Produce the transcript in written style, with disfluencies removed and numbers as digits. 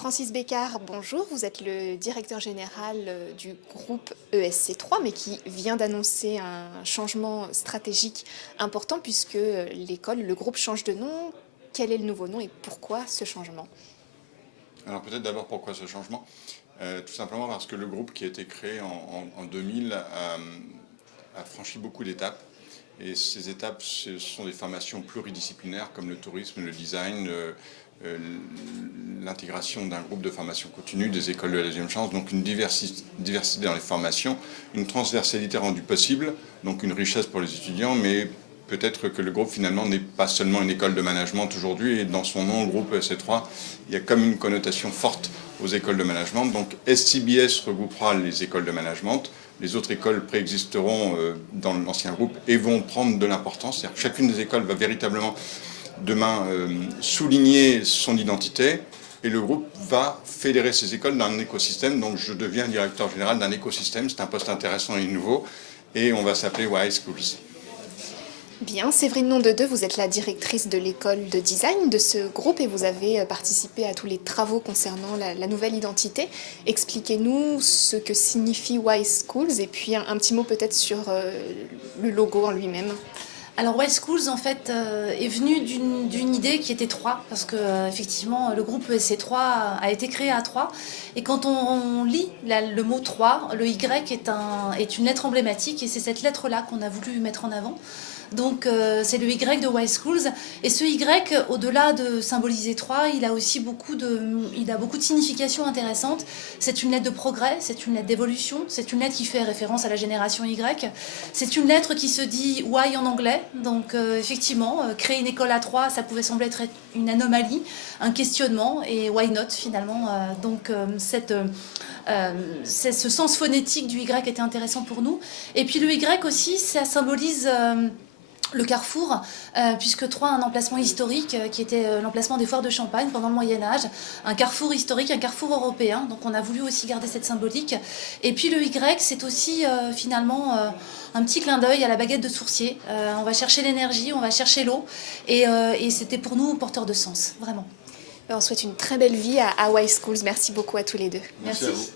Francis Bécard, bonjour. Vous êtes le directeur général du groupe ESC3, mais qui vient d'annoncer un changement stratégique important puisque l'école, le groupe change de nom. Quel est le nouveau nom et pourquoi ce changement? Alors peut-être d'abord pourquoi ce changement. Tout simplement parce que le groupe qui a été créé en 2000 a franchi beaucoup d'étapes. Et ces étapes, ce sont des formations pluridisciplinaires comme le tourisme, le design, l'intégration d'un groupe de formation continue, des écoles de la deuxième chance, donc une diversité dans les formations, une transversalité rendue possible, donc une richesse pour les étudiants, mais peut-être que le groupe finalement n'est pas seulement une école de management aujourd'hui, et dans son nom, le groupe ESC3, il y a comme une connotation forte aux écoles de management. Donc SCBS regroupera les écoles de management, les autres écoles préexisteront dans l'ancien groupe et vont prendre de l'importance. C'est-à-dire que chacune des écoles va véritablement demain souligner son identité, et le groupe va fédérer ces écoles dans un écosystème. Donc je deviens directeur général d'un écosystème, c'est un poste intéressant et nouveau, et on va s'appeler Wise Schools. Bien, Séverine Nom-de-Deux, vous êtes la directrice de l'école de design de ce groupe et vous avez participé à tous les travaux concernant la nouvelle identité. Expliquez-nous ce que signifie Wise Schools et puis un petit mot peut-être sur le logo en lui-même. Alors Wise Schools en fait est venu d'une idée qui était Troyes, parce que effectivement le groupe ESC3 a été créé à Troyes, et quand on lit le mot Troyes, le Y est une lettre emblématique, et c'est cette lettre-là qu'on a voulu mettre en avant. Donc c'est le Y de Wise Schools, et ce Y, au-delà de symboliser Troyes, il a aussi beaucoup de significations intéressantes. C'est une lettre de progrès, c'est une lettre d'évolution, c'est une lettre qui fait référence à la génération Y, c'est une lettre qui se dit Why en anglais. Donc effectivement, créer une école à Troyes, ça pouvait sembler être une anomalie, un questionnement, et why not finalement. Ce sens phonétique du Y était intéressant pour nous. Et puis le Y aussi, ça symbolise le carrefour, puisque Troyes a un emplacement historique qui était l'emplacement des foires de Champagne pendant le Moyen-Âge, un carrefour historique, un carrefour européen, donc on a voulu aussi garder cette symbolique. Et puis le Y, c'est aussi finalement un petit clin d'œil à la baguette de sourcier. On va chercher l'énergie, on va chercher l'eau, et c'était pour nous porteur de sens, vraiment. On souhaite une très belle vie à Wise Schools. Merci beaucoup à tous les deux. Merci à vous.